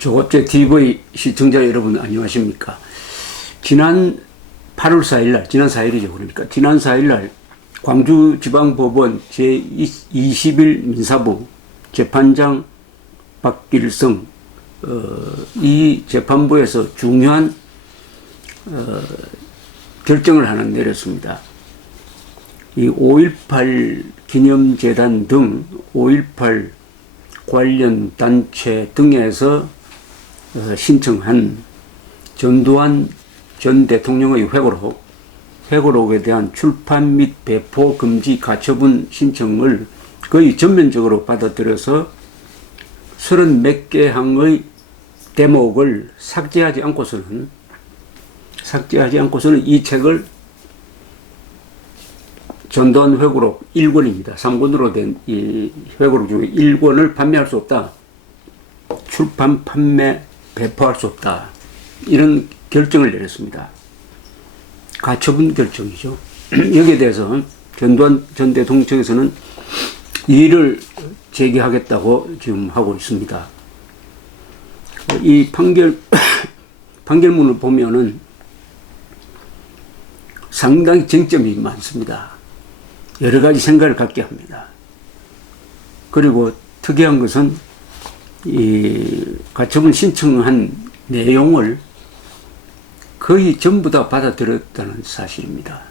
조갑제 TV 시청자 여러분 안녕하십니까. 지난 8월 4일날, 지난 4일이죠. 그러니까 지난 4일날 광주지방법원 제21 민사부 재판장 박길성 이 재판부에서 중요한 결정을 하나 내렸습니다. 이 5.18 기념재단 등 5.18 관련 단체 등에서 신청한 전두환 전 대통령의 회고록에 대한 출판 및 배포 금지 가처분 신청을 거의 전면적으로 받아들여서 30몇 개 항의 대목을 삭제하지 않고서는 이 책을 전두환 회고록 1권입니다. 3권으로 된 이 회고록 중에 1권을 판매할 수 없다. 출판, 판매, 배포할 수 없다. 이런 결정을 내렸습니다. 가처분 결정이죠. 여기에 대해서 전두환 전 대통령 측에서는 이의를 제기하겠다고 지금 하고 있습니다. 이 판결문을 보면은 상당히 쟁점이 많습니다. 여러 가지 생각을 갖게 합니다. 그리고 특이한 것은 이 가처분 신청한 내용을 거의 전부 다 받아들였다는 사실입니다.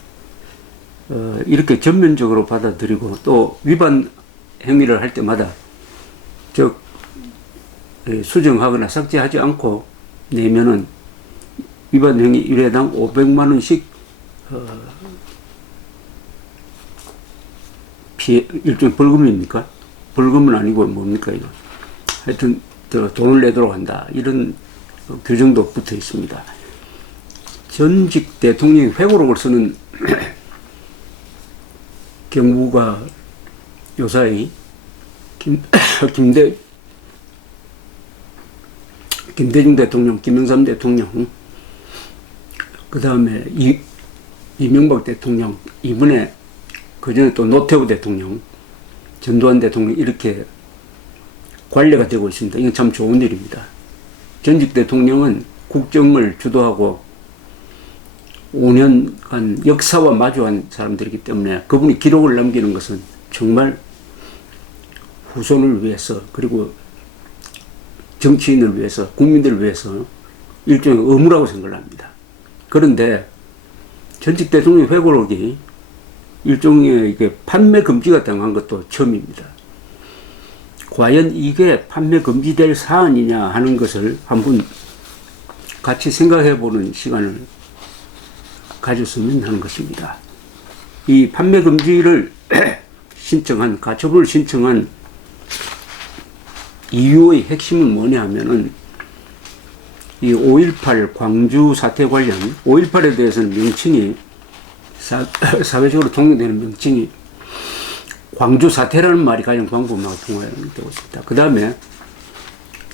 이렇게 전면적으로 받아들이고 또 위반 행위를 할 때마다 수정하거나 삭제하지 않고 내면은 위반 행위 1회당 500만 원씩 일종의 벌금입니까? 벌금은 아니고 뭡니까 이거? 하여튼 돈을 내도록 한다. 이런 규정도 붙어 있습니다. 전직 대통령이 회고록을 쓰는 경우가 요사이 김대중 대통령, 김영삼 대통령, 그 다음에 이명박 대통령, 이번에 그 전에 또 노태우 대통령, 전두환 대통령 이렇게 관례가 되고 있습니다. 이건 참 좋은 일입니다. 전직 대통령은 국정을 주도하고 5년간 역사와 마주한 사람들이기 때문에 그분이 기록을 남기는 것은 정말 후손을 위해서 그리고 정치인을 위해서 국민들을 위해서 일종의 의무라고 생각을 합니다. 그런데 전직 대통령 회고록이 일종의 이게 판매 금지가 당한 것도 처음입니다. 과연 이게 판매 금지될 사안이냐 하는 것을 한번 같이 생각해 보는 시간을 가졌으면 하는 것입니다. 이 판매 금지를 가처분을 신청한 이유의 핵심은 뭐냐 하면은 이 5.18 광주 사태 관련 5.18에 대해서는 명칭이 사회적으로 통용되는 명칭이 광주 사태라는 말이 가장 광범위하게 통용되고 있습니다. 그 다음에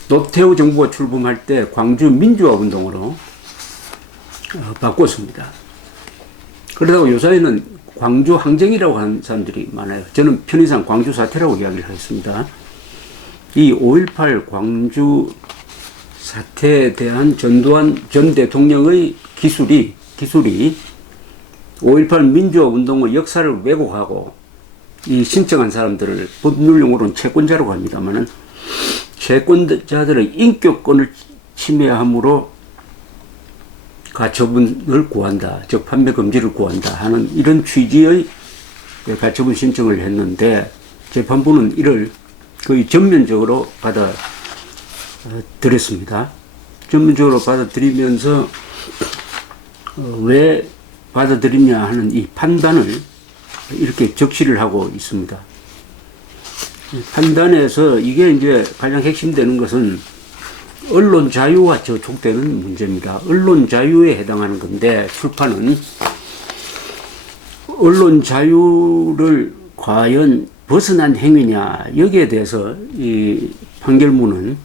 노태우 정부가 출범할 때 광주 민주화 운동으로 바꿨습니다. 그러다가 요사이는 광주 항쟁이라고 하는 사람들이 많아요. 저는 편의상 광주 사태라고 이야기를 하겠습니다. 이 5.18 광주 사태에 대한 전두환 전 대통령의 기술이 5.18 민주화 운동의 역사를 왜곡하고 이 신청한 사람들을 법률용어로는 채권자라고 합니다만은 채권자들의 인격권을 침해함으로 가처분을 구한다. 즉 판매 금지를 구한다 하는 이런 취지의 가처분 신청을 했는데 재판부는 이를 거의 전면적으로 받아들였습니다. 전면적으로 받아들이면서 왜 받아들이냐 하는 이 판단을 이렇게 적시를 하고 있습니다. 판단에서 이게 이제 가장 핵심되는 것은 언론 자유가 저촉되는 문제입니다. 언론 자유에 해당하는 건데 출판은 언론 자유를 과연 벗어난 행위냐 여기에 대해서 이 결정문은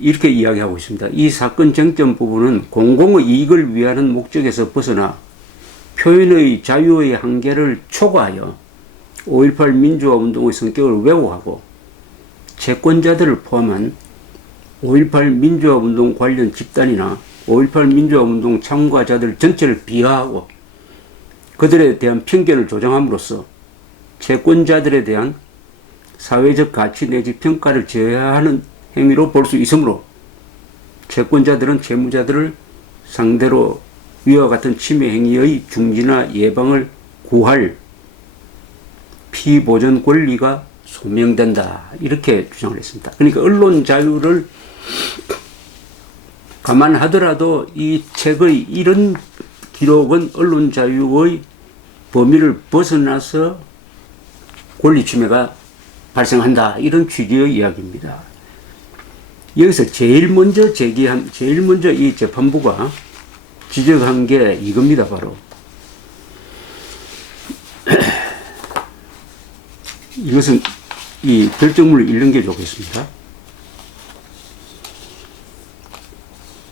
이렇게 이야기하고 있습니다. 이 사건 쟁점 부분은 공공의 이익을 위하는 목적에서 벗어나 표현의 자유의 한계를 초과하여 5.18 민주화 운동의 성격을 왜곡하고 채권자들을 포함한 5.18 민주화운동 관련 집단이나 5.18 민주화운동 참가자들 전체를 비하하고 그들에 대한 편견을 조장함으로써 채권자들에 대한 사회적 가치 내지 평가를 제하하는 행위로 볼 수 있으므로 채권자들은 채무자들을 상대로 위와 같은 침해 행위의 중지나 예방을 구할 피보전 권리가 소명된다. 이렇게 주장을 했습니다. 그러니까 언론 자유를 감안하더라도 이 책의 이런 기록은 언론 자유의 범위를 벗어나서 권리 침해가 발생한다. 이런 취지의 이야기입니다. 여기서 제일 먼저 이 재판부가 지적한 게 이겁니다. 바로 이것은 이 결정문을 읽는 게 좋겠습니다.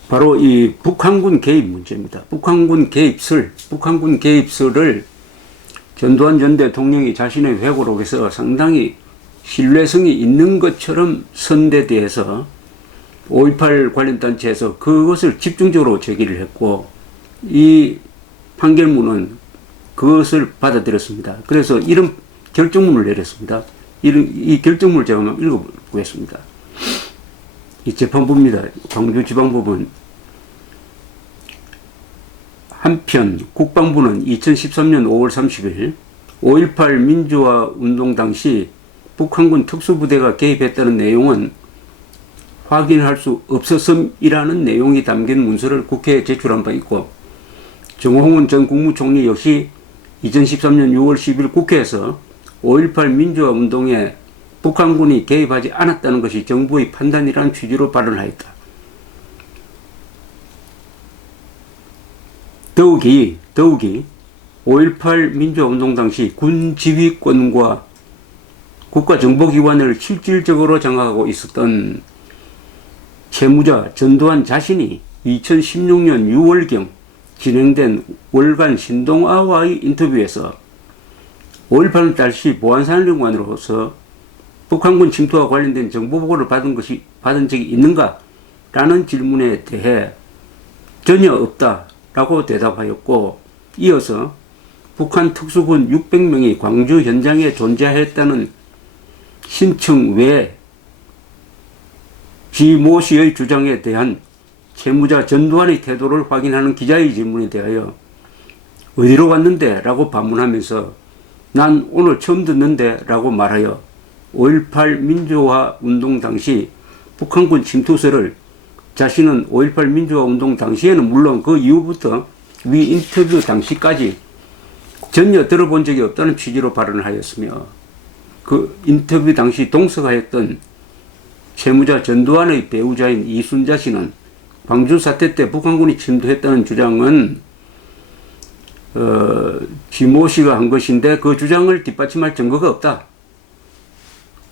바로 이 북한군 개입 문제입니다. 북한군 개입설을 전두환 전 대통령이 자신의 회고록에서 상당히 신뢰성이 있는 것처럼 선대대해서 5.18 관련 단체에서 그것을 집중적으로 제기를 했고 이 판결문은 그것을 받아들였습니다. 그래서 이런 결정문을 내렸습니다. 이 결정문을 제가 한번 읽어보겠습니다. 이 재판부입니다. 광주지방법원. 한편 국방부는 2013년 5월 30일 5.18 민주화운동 당시 북한군 특수부대가 개입했다는 내용은 확인할 수 없었음이라는 내용이 담긴 문서를 국회에 제출한 바 있고 정호원 전 국무총리 역시 2013년 6월 10일 국회에서 5.18 민주화운동에 북한군이 개입하지 않았다는 것이 정부의 판단이라는 취지로 발언하였다. 더욱이 5.18 민주화운동 당시 군 지휘권과 국가정보기관을 실질적으로 장악하고 있었던 채무자 전두환 자신이 2016년 6월경 진행된 월간 신동아와의 인터뷰에서 5.18 당시 보안사령관으로서 북한군 침투와 관련된 정보보고를 받은 적이 있는가? 라는 질문에 대해 전혀 없다라고 대답하였고 이어서 북한 특수군 600명이 광주 현장에 존재했다는 신청 외에 지모 씨의 주장에 대한 채무자 전두환의 태도를 확인하는 기자의 질문에 대하여 어디로 갔는데? 라고 반문하면서 난 오늘 처음 듣는데? 라고 말하여 5.18 민주화 운동 당시 북한군 침투설을 자신은 5.18 민주화 운동 당시에는 물론 그 이후부터 위 인터뷰 당시까지 전혀 들어본 적이 없다는 취지로 발언을 하였으며 그 인터뷰 당시 동석하였던 채무자 전두환의 배우자인 이순자 씨는 광주 사태 때 북한군이 침투했다는 주장은 지모 씨가 한 것인데 그 주장을 뒷받침할 증거가 없다.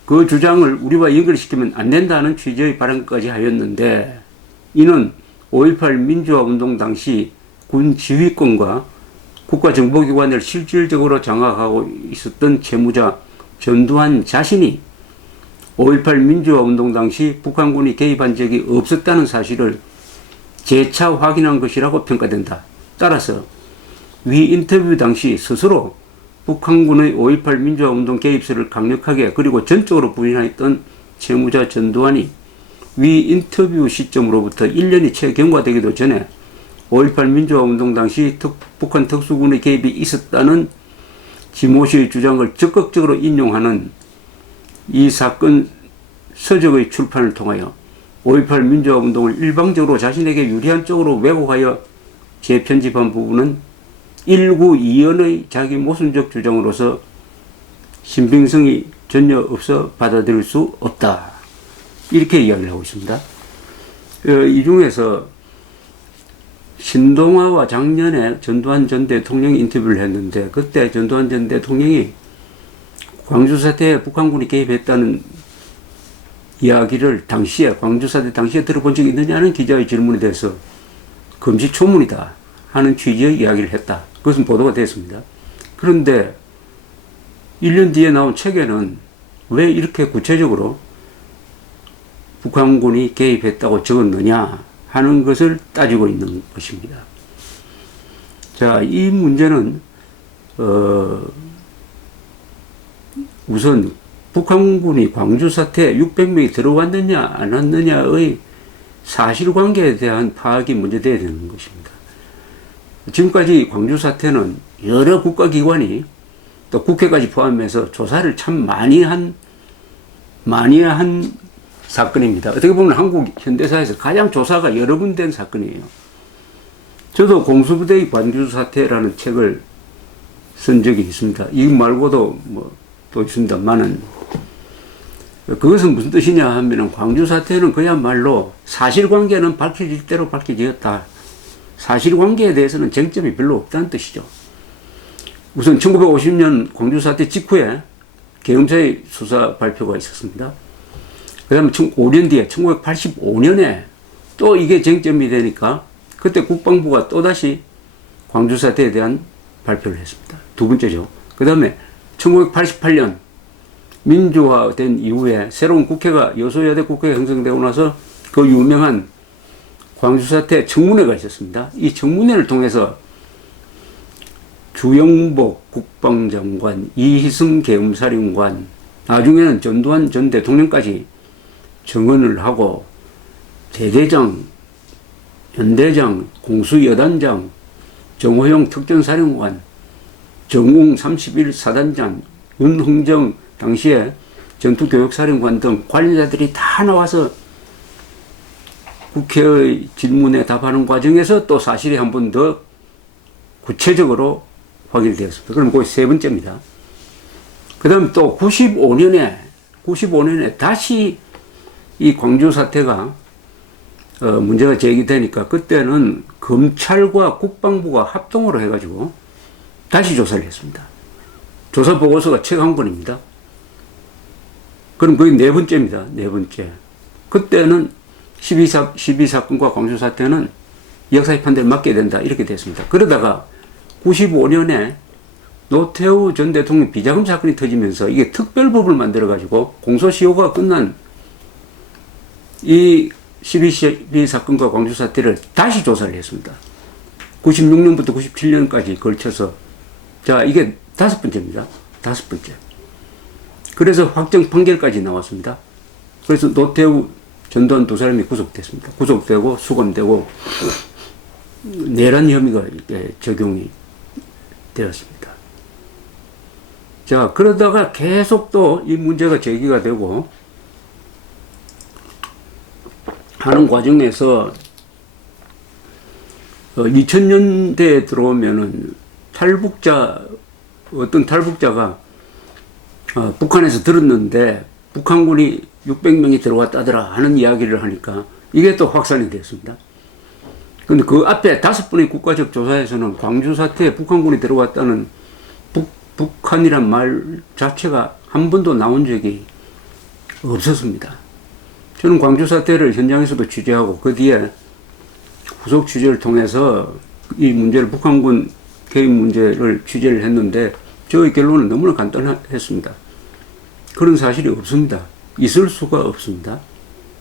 그 주장을 우리와 연결시키면 안 된다는 취지의 발언까지 하였는데 이는 5.18 민주화 운동 당시 군 지휘권과 국가정보기관을 실질적으로 장악하고 있었던 채무자 전두환 자신이 5.18 민주화 운동 당시 북한군이 개입한 적이 없었다는 사실을 재차 확인한 것이라고 평가된다. 따라서 위 인터뷰 당시 스스로 북한군의 5.18 민주화 운동 개입설을 강력하게 그리고 전적으로 부인하였던 채무자 전두환이 위 인터뷰 시점으로부터 1년이 채 경과되기도 전에 5.18 민주화 운동 당시 북한 특수군의 개입이 있었다는 지모 씨의 주장을 적극적으로 인용하는 이 사건 서적의 출판을 통하여 5.18 민주화 운동을 일방적으로 자신에게 유리한 쪽으로 왜곡하여 재편집한 부분은 일구 이연의 자기 모순적 주장으로서 신빙성이 전혀 없어 받아들일 수 없다. 이렇게 이야기를 하고 있습니다. 이 중에서 신동아와 작년에 전두환 전 대통령이 인터뷰를 했는데 그때 전두환 전 대통령이 광주 사태에 북한군이 개입했다는 이야기를 광주 사태 당시에 들어본 적이 있느냐는 기자의 질문에 대해서 금시초문이다 하는 취지의 이야기를 했다. 그것은 보도가 됐습니다. 그런데 1년 뒤에 나온 책에는 왜 이렇게 구체적으로 북한군이 개입했다고 적었느냐 하는 것을 따지고 있는 것입니다. 자, 이 문제는 우선 북한군이 광주 사태에 600명이 들어왔느냐 안 왔느냐의 사실관계에 대한 파악이 먼저 돼야 되는 것입니다. 지금까지 광주 사태는 여러 국가기관이 또 국회까지 포함해서 조사를 참 많이 한 사건입니다. 어떻게 보면 한국 현대사에서 가장 조사가 여러 군 된 사건이에요. 저도 공수부대의 광주 사태라는 책을 쓴 적이 있습니다. 이 말고도 뭐 또 있습니다만은, 그것은 무슨 뜻이냐 하면은 광주 사태는 그야말로 사실관계는 밝혀질 대로 밝혀졌다. 사실관계에 대해서는 쟁점이 별로 없다는 뜻이죠. 우선 1950년 광주 사태 직후에 계엄사의 수사 발표가 있었습니다. 그 다음에 5년 뒤에 1985년에 또 이게 쟁점이 되니까 그때 국방부가 또다시 광주 사태에 대한 발표를 했습니다. 두 번째죠. 그 다음에 1988년 민주화된 이후에 새로운 국회가 여소야대 국회가 형성되고 나서 그 유명한 광주 사태 청문회가 있었습니다. 이 청문회를 통해서 주영복 국방장관, 이희승 계엄사령관, 나중에는 전두환 전 대통령까지 증언을 하고 대대장, 연대장, 공수여단장, 정호영 특전사령관, 정웅 31사단장, 윤흥정 당시에 전투교육사령관 등 관련자들이 다 나와서 국회의 질문에 답하는 과정에서 또 사실이 한 번 더 구체적으로 확인되었습니다. 그럼 그게 세 번째입니다. 그 다음 또 95년에 다시 이 광주 사태가 문제가 제기되니까 그때는 검찰과 국방부가 합동으로 해가지고 다시 조사를 했습니다. 조사 보고서가 책 한 권입니다. 그럼 그게 네 번째입니다. 네 번째. 그때는 12사건과 광주 사태는 역사의 판단을 맡게 된다. 이렇게 됐습니다. 그러다가 95년에 노태우 전 대통령 비자금 사건이 터지면서 이게 특별법을 만들어가지고 공소시효가 끝난 이 12사건과 광주 사태를 다시 조사를 했습니다. 96년부터 97년까지 걸쳐서. 자, 이게 다섯 번째입니다. 다섯 번째. 그래서 확정 판결까지 나왔습니다. 그래서 노태우, 전두환 두 사람이 구속됐습니다. 구속되고 수감되고 내란 혐의가 적용이 되었습니다. 자, 그러다가 계속 또 이 문제가 제기가 되고 하는 과정에서 2000년대에 들어오면은 어떤 탈북자가 북한에서 들었는데 북한군이 600명이 들어왔다더라 하는 이야기를 하니까 이게 또 확산이 됐습니다. 근데 그 앞에 5번의 국가적 조사에서는 광주 사태에 북한군이 들어왔다는 북한이란 말 자체가 한 번도 나온 적이 없었습니다. 저는 광주 사태를 현장에서도 취재하고 그 뒤에 후속 취재를 통해서 이 문제를 북한군 개입 문제를 취재를 했는데 저의 결론은 너무나 간단했습니다. 그런 사실이 없습니다. 있을 수가 없습니다.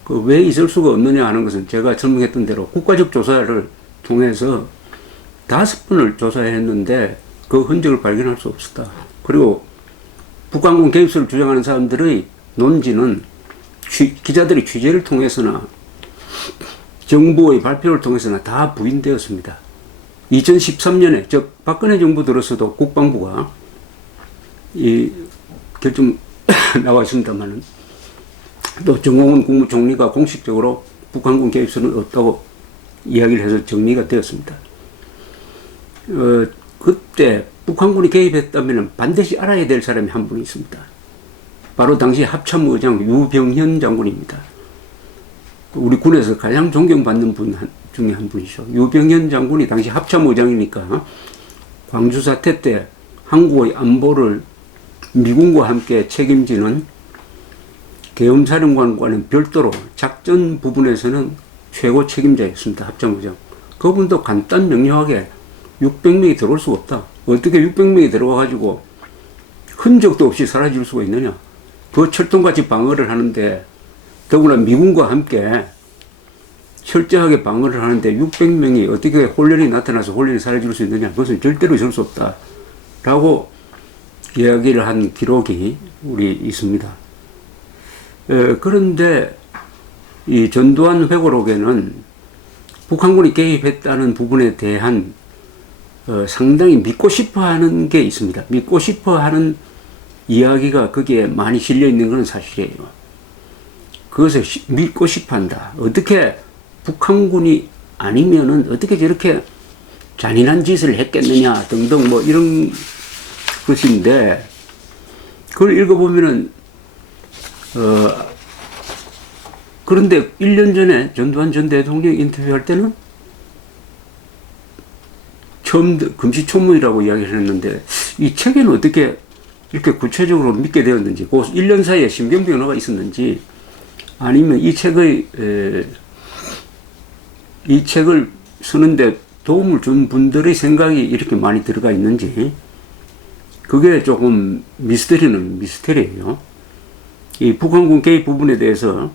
왜 있을 수가 없느냐 하는 것은 제가 설명했던 대로 국가적 조사를 통해서 5번을 조사했는데 그 흔적을 발견할 수 없었다. 그리고 북한군 개입설을 주장하는 사람들의 논지는 기자들의 취재를 통해서나 정부의 발표를 통해서나 다 부인되었습니다. 2013년에 즉 박근혜 정부 들어서도 국방부가 이 결정 나와 있습니다만은 또 정홍원 국무총리가 공식적으로 북한군 개입설은 없다고 이야기를 해서 정리가 되었습니다. 그때 북한군이 개입했다면 반드시 알아야 될 사람이 한 분 있습니다. 바로 당시 합참의장 유병현 장군입니다. 우리 군에서 가장 존경받는 분 중에 한 분이죠. 유병현 장군이 당시 합참의장이니까 광주 사태 때 한국의 안보를 미군과 함께 책임지는 계엄사령관과는 별도로 작전 부분에서는 최고 책임자였습니다. 합참의장. 그분도 간단 명료하게 600명이 들어올 수가 없다. 어떻게 600명이 들어와가지고 흔적도 없이 사라질 수가 있느냐. 그 철통같이 방어를 하는데 더구나 미군과 함께 철저하게 방어를 하는데 600명이 어떻게 혼란이 나타나서 혼란이 사라질 수 있느냐. 그것은 절대로 있을 수 없다. 라고 이야기를 한 기록이 우리 있습니다. 그런데 이 전두환 회고록에는 북한군이 개입했다는 부분에 대한 상당히 믿고 싶어 하는 게 있습니다. 믿고 싶어 하는 이야기가 거기에 많이 실려 있는 것은 사실이에요. 그것을 믿고 싶어 한다. 어떻게 북한군이 아니면은 어떻게 저렇게 잔인한 짓을 했겠느냐 등등 뭐 이런 것인데, 그걸 읽어보면은 그런데 1년 전에 전두환 전 대통령 인터뷰할 때는 처음 금시초문이라고 이야기를 했는데, 이 책에는 어떻게 이렇게 구체적으로 믿게 되었는지, 그 1년 사이에 심경 변화가 있었는지, 아니면 이 책을 쓰는데 도움을 준 분들의 생각이 이렇게 많이 들어가 있는지, 그게 조금 미스터리예요. 이 북한군 개입 부분에 대해서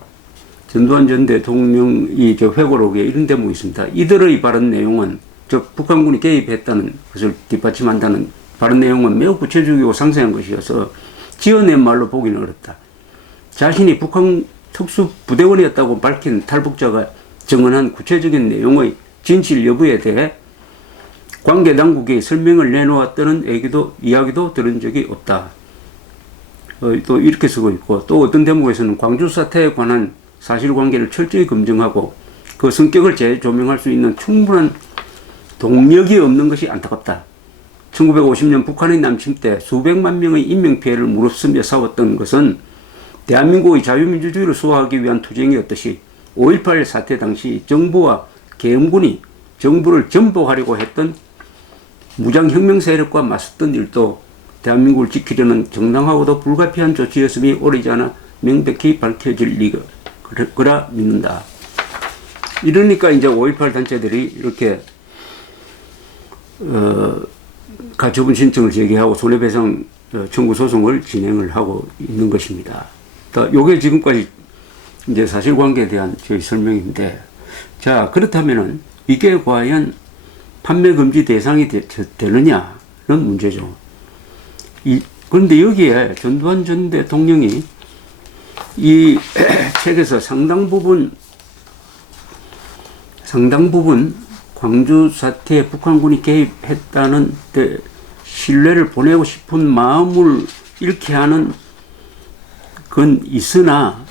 전두환 전 대통령이 회고록에 이런 대목이 있습니다. 이들의 발언 내용은, 즉 북한군이 개입했다는 것을 뒷받침한다는 발언 내용은 매우 구체적이고 상세한 것이어서 지어낸 말로 보기는 어렵다. 자신이 북한 특수부대원이었다고 밝힌 탈북자가 증언한 구체적인 내용의 진실 여부에 대해 관계 당국이 설명을 내놓았다는 이야기도 들은 적이 없다. 또 이렇게 쓰고 있고, 또 어떤 대목에서는 광주 사태에 관한 사실관계를 철저히 검증하고 그 성격을 재조명할 수 있는 충분한 동력이 없는 것이 안타깝다. 1950년 북한의 남침 때 수백만 명의 인명피해를 무릅쓰며 싸웠던 것은 대한민국의 자유민주주의를 수호하기 위한 투쟁이었듯이 5.18 사태 당시 정부와 계엄군이 정부를 전복하려고 했던 무장혁명 세력과 맞섰던 일도 대한민국을 지키려는 정당하고도 불가피한 조치였음이 오래지 않아 명백히 밝혀질 리가 그라 믿는다. 이러니까 이제 5.18 단체들이 이렇게 가처분 신청을 제기하고 손해배상 청구 소송을 진행을 하고 있는 것입니다. 요게 지금까지 이제 사실관계에 대한 저희 설명인데, 자, 그렇다면은 이게 과연 판매 금지 대상이 되느냐는 문제죠. 그런데 여기에 전두환 전 대통령이 이 책에서 상당 부분 광주 사태에 북한군이 개입했다는 데 신뢰를 보내고 싶은 마음을 잃게 하는 건 있으나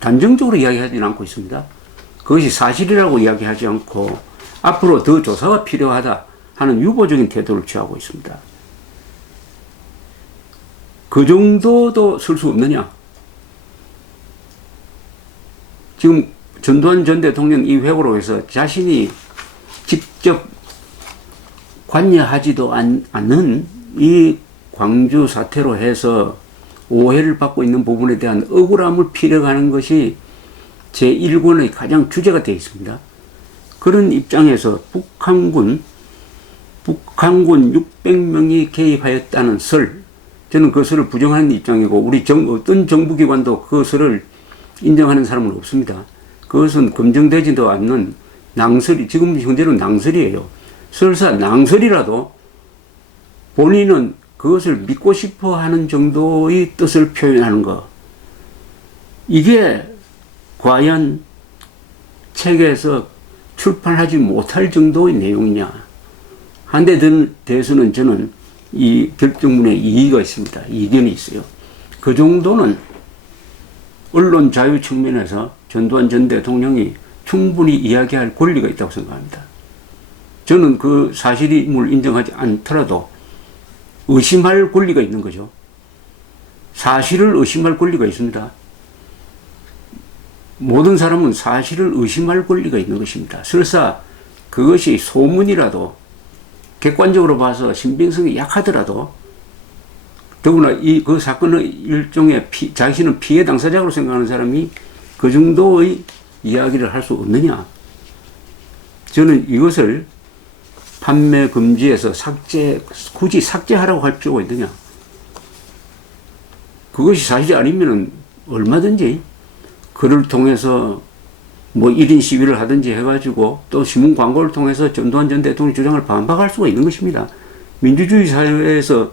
단정적으로 이야기하지는 않고 있습니다. 그것이 사실이라고 이야기하지 않고 앞으로 더 조사가 필요하다 하는 유보적인 태도를 취하고 있습니다. 그 정도도 쓸 수 없느냐? 지금 전두환 전 대통령 이 회고록에서 자신이 직접 관여하지도 않는 이 광주 사태로 해서 오해를 받고 있는 부분에 대한 억울함을 피력하는 것이 제1권의 가장 주제가 되어 있습니다. 그런 입장에서 북한군 600명이 개입하였다는 설, 저는 그 설을 부정하는 입장이고 우리 어떤 정부기관도 그 설을 인정하는 사람은 없습니다. 그것은 검증되지도 않는 낭설이, 지금 현재는 낭설이에요. 설사 낭설이라도 본인은 그것을 믿고 싶어 하는 정도의 뜻을 표현하는 것, 이게 과연 책에서 출판하지 못할 정도의 내용이냐. 한 데 대해서는 저는 이 결정문에 이의가 있습니다. 이견이 있어요. 그 정도는 언론 자유 측면에서 전두환 전 대통령이 충분히 이야기할 권리가 있다고 생각합니다. 저는 그 사실임을 인정하지 않더라도 의심할 권리가 있는 거죠. 사실을 의심할 권리가 있습니다. 모든 사람은 사실을 의심할 권리가 있는 것입니다. 설사 그것이 소문이라도 객관적으로 봐서 신빙성이 약하더라도, 더구나 그 사건의 일종의 자신은 피해 당사자로 생각하는 사람이 그 정도의 이야기를 할 수 없느냐. 저는 이것을 판매 금지에서 굳이 삭제하라고 할 필요가 있느냐. 그것이 사실이 아니면은 얼마든지 그를 통해서 뭐 1인 시위를 하든지 해가지고 또 신문 광고를 통해서 전두환 전 대통령 주장을 반박할 수가 있는 것입니다. 민주주의 사회에서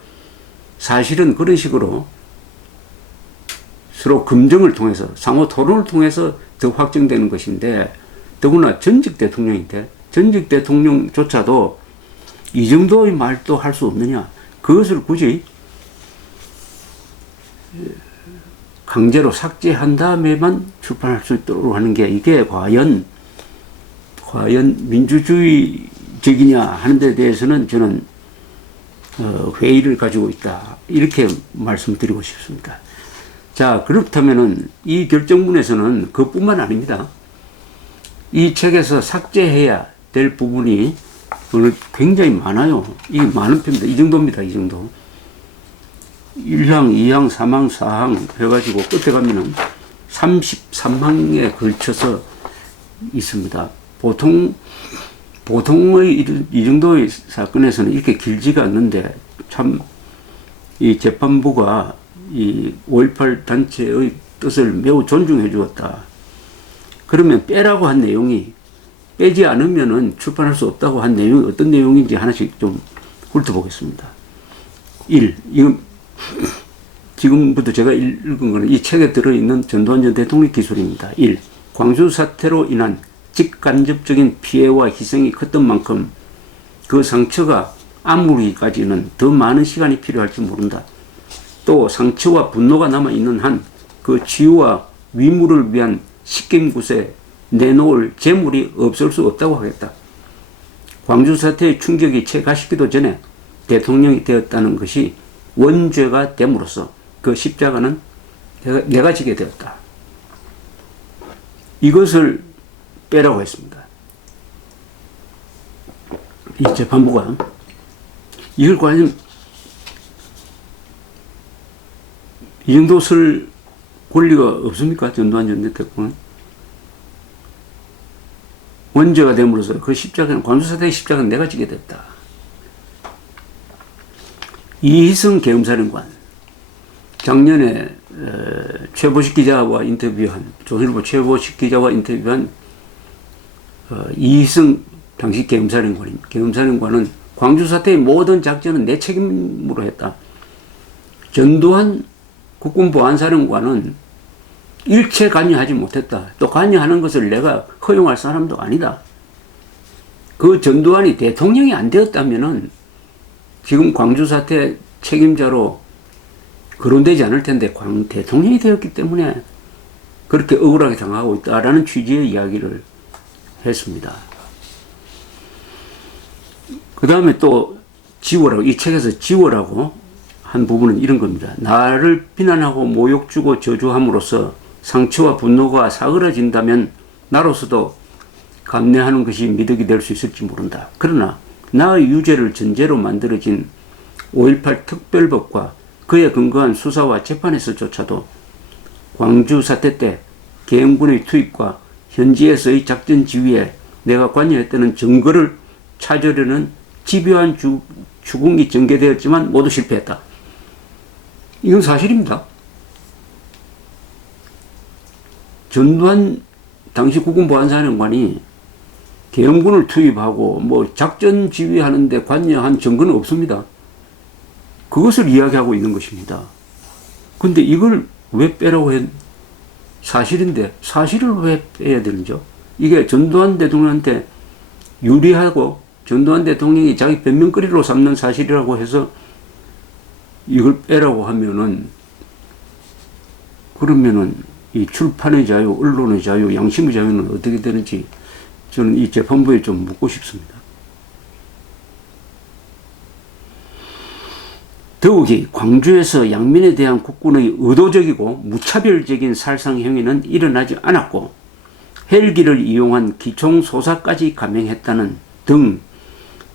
사실은 그런 식으로 서로 검증을 통해서 상호 토론을 통해서 더 확정되는 것인데, 더구나 전직 대통령인데 전직 대통령조차도 이 정도의 말도 할 수 없느냐, 그것을 굳이 강제로 삭제한 다음에만 출판할 수 있도록 하는 게, 이게 과연 민주주의적이냐 하는 데 대해서는 저는 회의를 가지고 있다, 이렇게 말씀드리고 싶습니다. 자, 그렇다면은 이 결정문에서는 그뿐만 아닙니다. 이 책에서 삭제해야 될 부분이 오늘 굉장히 많아요. 이 많은 편입니다. 이 정도입니다. 이 정도. 1항, 2항, 3항, 4항 해가지고 끝에 가면은 33항에 걸쳐서 있습니다. 보통의 이 정도의 사건에서는 이렇게 길지가 않는데, 참 이 재판부가 이 5.18 단체의 뜻을 매우 존중해 주었다. 그러면 빼라고 한 내용이, 빼지 않으면은 출판할 수 없다고 한 내용이 어떤 내용인지 하나씩 좀 훑어보겠습니다. 1. 이건 지금부터 제가 읽은 거는 이 책에 들어있는 전두환 전 대통령 기술입니다. 1. 광주 사태로 인한 직간접적인 피해와 희생이 컸던 만큼 그 상처가 아물기까지는 더 많은 시간이 필요할지 모른다. 또 상처와 분노가 남아있는 한 그 치유와 위무를 위한 식김굿에 내놓을 재물이 없을 수 없다고 하겠다. 광주 사태의 충격이 채 가시기도 전에 대통령이 되었다는 것이 원죄가 됨으로써 그 십자가는 내가 지게 되었다. 이것을 빼라고 했습니다. 이 재판부가 이걸 과연 이 정도 쓸 권리가 없습니까? 전두환 전 대통령. 원죄가 됨으로써 그 십자가는, 광주 사태의 십자가는 내가 지게 됐다. 이희성 계엄사령관, 작년에 최보식 기자와 인터뷰한, 조선일보 최보식 기자와 인터뷰한 이희성 당시 계엄사령관입니다. 계엄사령관은 광주 사태의 모든 작전은 내 책임으로 했다. 전두환 국군보안사령관은 일체 관여하지 못했다. 또 관여하는 것을 내가 허용할 사람도 아니다. 그 전두환이 대통령이 안 되었다면은 지금 광주 사태 책임자로 거론되지 않을 텐데, 대통령이 되었기 때문에 그렇게 억울하게 당하고 있다라는 취지의 이야기를 했습니다. 그 다음에 또 지워라고, 이 책에서 지워라고 한 부분은 이런 겁니다. 나를 비난하고 모욕 주고 저주함으로써 상처와 분노가 사그라진다면 나로서도 감내하는 것이 미덕이 될 수 있을지 모른다. 그러나 나의 유죄를 전제로 만들어진 5.18 특별법과 그에 근거한 수사와 재판에서조차도 광주 사태 때 계엄군의 투입과 현지에서의 작전 지휘에 내가 관여했다는 증거를 찾으려는 집요한 추궁이 전개되었지만 모두 실패했다. 이건 사실입니다. 전두환 당시 국군보안사령관이 계엄군을 투입하고 뭐 작전 지휘하는데 관여한 증거는 없습니다. 그것을 이야기하고 있는 것입니다. 근데 이걸 왜 빼라고 해? 사실인데 사실을 왜 빼야 되는죠? 이게 전두환 대통령한테 유리하고 전두환 대통령이 자기 변명거리로 삼는 사실이라고 해서 이걸 빼라고 하면은, 그러면은 이 출판의 자유, 언론의 자유, 양심의 자유는 어떻게 되는지 저는 이 재판부에 좀 묻고 싶습니다. 더욱이 광주에서 양민에 대한 국군의 의도적이고 무차별적인 살상 행위는 일어나지 않았고 헬기를 이용한 기총소사까지 감행했다는 등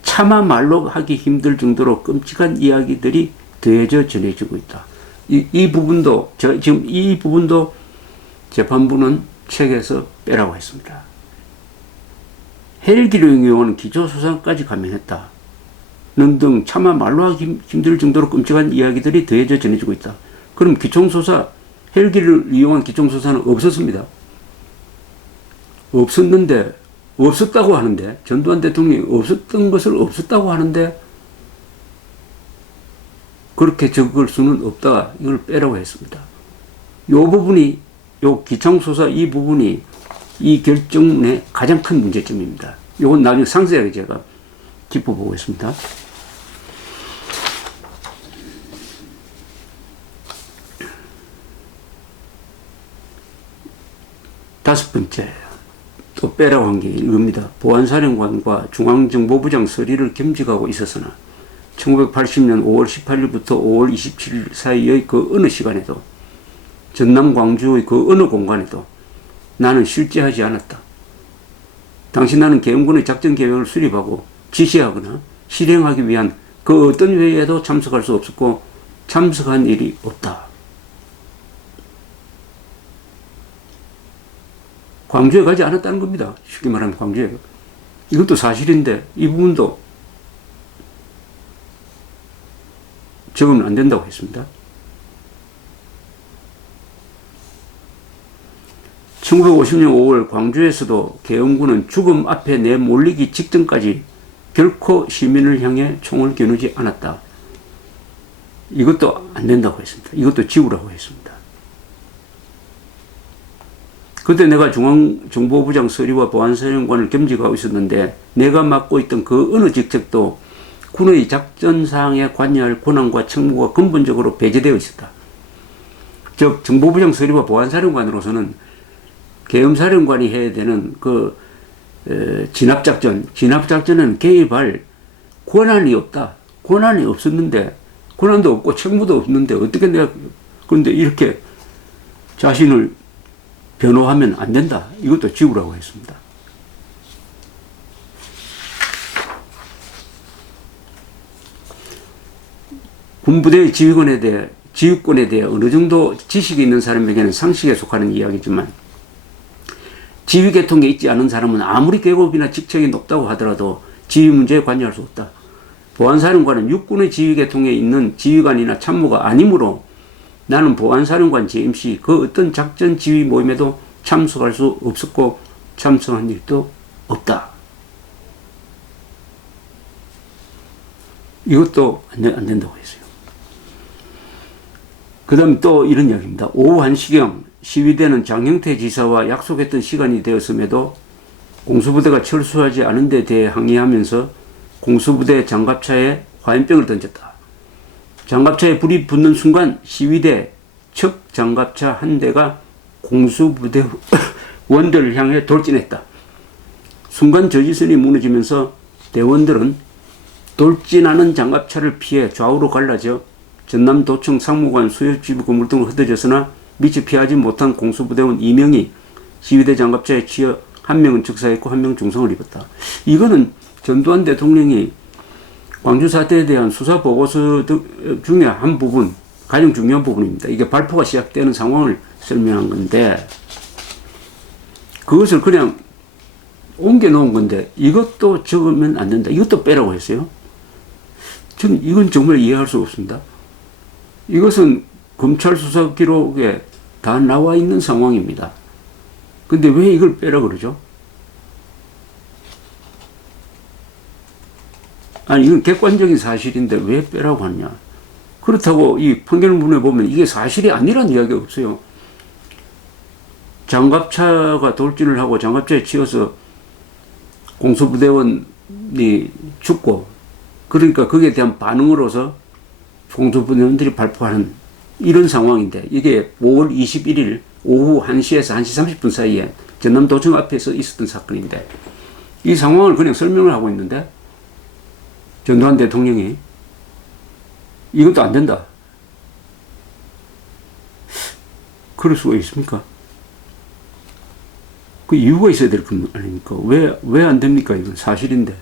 차마 말로 하기 힘들 정도로 끔찍한 이야기들이 더해져 전해지고 있다. 이 부분도, 제가 지금 이 부분도 재판부는 책에서 빼라고 했습니다. 헬기를 이용한 기초소사까지 감행했다. 등 차마 말로 하기 힘들 정도로 끔찍한 이야기들이 더해져 전해지고 있다. 그럼 기총소사, 헬기를 이용한 기총수사는 없었습니다. 없었는데, 없었다고 하는데, 전두환 대통령이 없었던 것을 없었다고 하는데, 그렇게 적을 수는 없다. 이걸 빼라고 했습니다. 요 부분이, 요 기총수사 이 부분이 이 결정문의 가장 큰 문제점입니다. 요건 나중에 상세하게 제가 짚어보겠습니다. 다섯 번째, 또 빼라고 한 게 이겁니다. 보안사령관과 중앙정보부장 서리를 겸직하고 있었으나 1980년 5월 18일부터 5월 27일 사이의 그 어느 시간에도 전남 광주의 그 어느 공간에도 나는 실제하지 않았다. 당시 나는 계엄군의 작전 계획을 수립하고 지시하거나 실행하기 위한 그 어떤 회의에도 참석할 수 없었고 참석한 일이 없다. 광주에 가지 않았다는 겁니다. 쉽게 말하면 광주에. 이것도 사실인데 이 부분도 적으면 안 된다고 했습니다. 1950년 5월 광주에서도 계엄군은 죽음 앞에 내몰리기 직전까지 결코 시민을 향해 총을 겨누지 않았다. 이것도 안 된다고 했습니다. 이것도 지우라고 했습니다. 그때 내가 중앙정보부장 서리와 보안사령관을 겸직하고 있었는데 내가 맡고 있던 그 어느 직책도 군의 작전사항에 관여할 권한과 책무가 근본적으로 배제되어 있었다. 즉 정보부장 서리와 보안사령관으로서는 계엄사령관이 해야 되는 그 진압작전은 개입할 권한이 없다. 권한이 없었는데 권한도 없고 책무도 없는데 어떻게 내가 그런데 이렇게 자신을 변호하면 안 된다. 이것도 지우라고 했습니다. 군부대의 지휘권에 대해 어느 정도 지식이 있는 사람에게는 상식에 속하는 이야기지만 지휘 계통에 있지 않은 사람은 아무리 계급이나 직책이 높다고 하더라도 지휘 문제에 관여할 수 없다. 보안사령관은 육군의 지휘 계통에 있는 지휘관이나 참모가 아니므로 나는 보안사령관 JMC 그 어떤 작전 지휘 모임에도 참석할 수 없었고 참석한 일도 없다. 이것도 안 된다고 했어요. 그 다음에 또 이런 이야기입니다. 오후 1시경 시위대는 장형태 지사와 약속했던 시간이 되었음에도 공수부대가 철수하지 않은 데 대해 항의하면서 공수부대 장갑차에 화염병을 던졌다. 장갑차에 불이 붙는 순간 시위대 척 장갑차 한 대가 공수부대 원들을 향해 돌진했다. 순간 저지선이 무너지면서 대원들은 돌진하는 장갑차를 피해 좌우로 갈라져 전남도청 상무관 수협지부 건물 등을 흩어졌으나 미처 피하지 못한 공수부대원 2명이 시위대 장갑차에 치여 1명은 즉사했고 1명은 중상을 입었다. 이거는 전두환 대통령이 광주 사태에 대한 수사 보고서 중에 한 부분, 가장 중요한 부분입니다. 이게 발포가 시작되는 상황을 설명한 건데 그것을 그냥 옮겨 놓은 건데 이것도 적으면 안 된다. 이것도 빼라고 했어요. 저는 이건 정말 이해할 수 없습니다. 이것은 검찰 수사 기록에 다 나와 있는 상황입니다. 근데 왜 이걸 빼라 그러죠? 아니 이건 객관적인 사실인데 왜 빼라고 하냐. 그렇다고 이 판결문에 보면 이게 사실이 아니란 이야기가 없어요. 장갑차가 돌진을 하고 장갑차에 치여서 공수부대원이 죽고 그러니까 거기에 대한 반응으로서 공수부대원들이 발포하는 이런 상황인데 이게 5월 21일 오후 1시에서 1시 30분 사이에 전남도청 앞에서 있었던 사건인데 이 상황을 그냥 설명을 하고 있는데 전두환 대통령이 이것도 안 된다. 그럴 수가 있습니까? 그 이유가 있어야 될 거 아닙니까? 왜 안 됩니까? 이건 사실인데.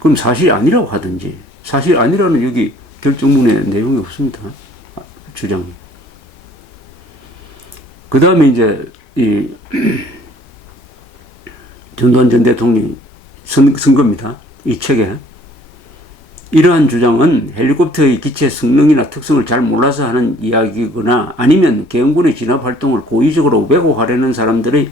그럼 사실이 아니라고 하든지. 사실 아니라는 여기 결정문에 내용이 없습니다. 주장이. 그 다음에 이제 이 전두환 전 대통령이 쓴 겁니다. 이 책에. 이러한 주장은 헬리콥터의 기체 성능이나 특성을 잘 몰라서 하는 이야기거나 아니면 계엄군의 진압 활동을 고의적으로 왜곡하려는 사람들의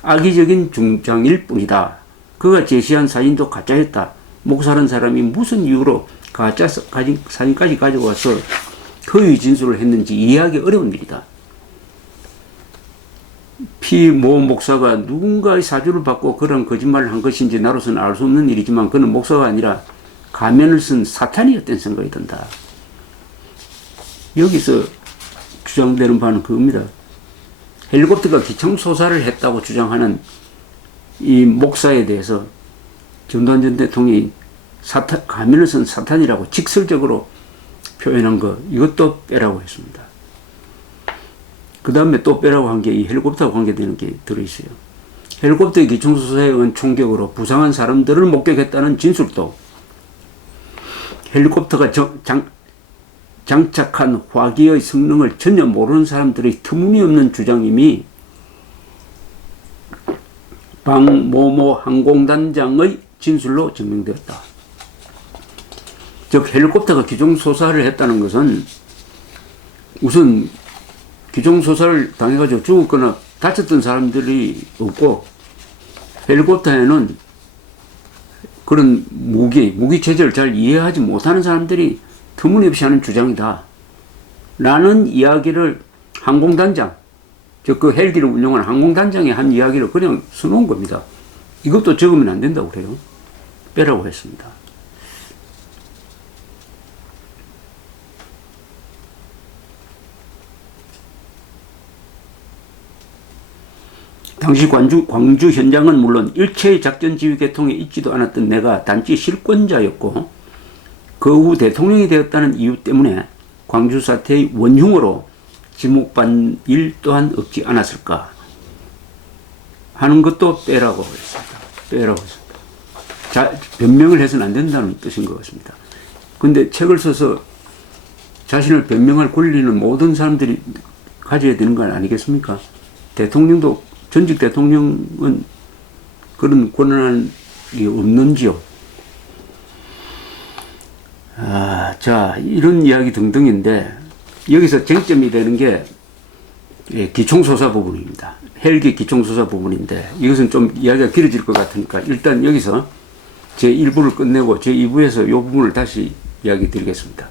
악의적인 주장일 뿐이다. 그가 제시한 사진도 가짜였다. 목사라는 사람이 무슨 이유로 가짜 사진까지 가지고 와서 허위 진술을 했는지 이해하기 어려운 일이다. 모 목사가 누군가의 사주를 받고 그런 거짓말을 한 것인지 나로서는 알 수 없는 일이지만 그는 목사가 아니라 가면을 쓴 사탄이었다는 생각이 든다. 여기서 주장되는 바는 그겁니다. 헬리콥터가 기총소사를 했다고 주장하는 이 목사에 대해서 전두환 전 대통령이 가면을 쓴 사탄이라고 직설적으로 표현한 거, 이것도 빼라고 했습니다. 그 다음에 또 빼라고 한 게 이 헬리콥터와 관계되는 게 들어있어요. 헬리콥터의 기총소사에 의한 총격으로 부상한 사람들을 목격했다는 진술도, 헬리콥터가 장착한 화기의 성능을 전혀 모르는 사람들의 터무니없는 주장임이 방모모 항공단장의 진술로 증명되었다. 즉 헬리콥터가 기종소사를 했다는 것은 우선 기종소사를 당해가지고 죽었거나 다쳤던 사람들이 없고, 헬리콥터에는 그런 무기 체제를 잘 이해하지 못하는 사람들이 터무니없이 하는 주장이다 라는 이야기를 항공단장, 즉 그 헬기를 운영하는 항공단장이 한 이야기를 그냥 써놓은 겁니다. 이것도 적으면 안 된다고 그래요. 빼라고 했습니다. 당시 광주 현장은 물론 일체의 작전 지휘 계통에 있지도 않았던 내가 단지 실권자였고, 그 후 대통령이 되었다는 이유 때문에 광주 사태의 원흉으로 지목받는 일 또한 없지 않았을까 하는 것도 빼라고 했습니다. 빼라고 했습니다. 변명을 해서는 안 된다는 뜻인 것 같습니다. 근데 책을 써서 자신을 변명할 권리는 모든 사람들이 가져야 되는 건 아니겠습니까? 대통령도, 전직 대통령은 그런 권한이 없는지요? 자, 이런 이야기 등등인데, 여기서 쟁점이 되는 게 기총소사 부분입니다. 헬기 기총소사 부분인데, 이것은 좀 이야기가 길어질 것 같으니까 일단 여기서 제 1부를 끝내고 제 2부에서 이 부분을 다시 이야기 드리겠습니다.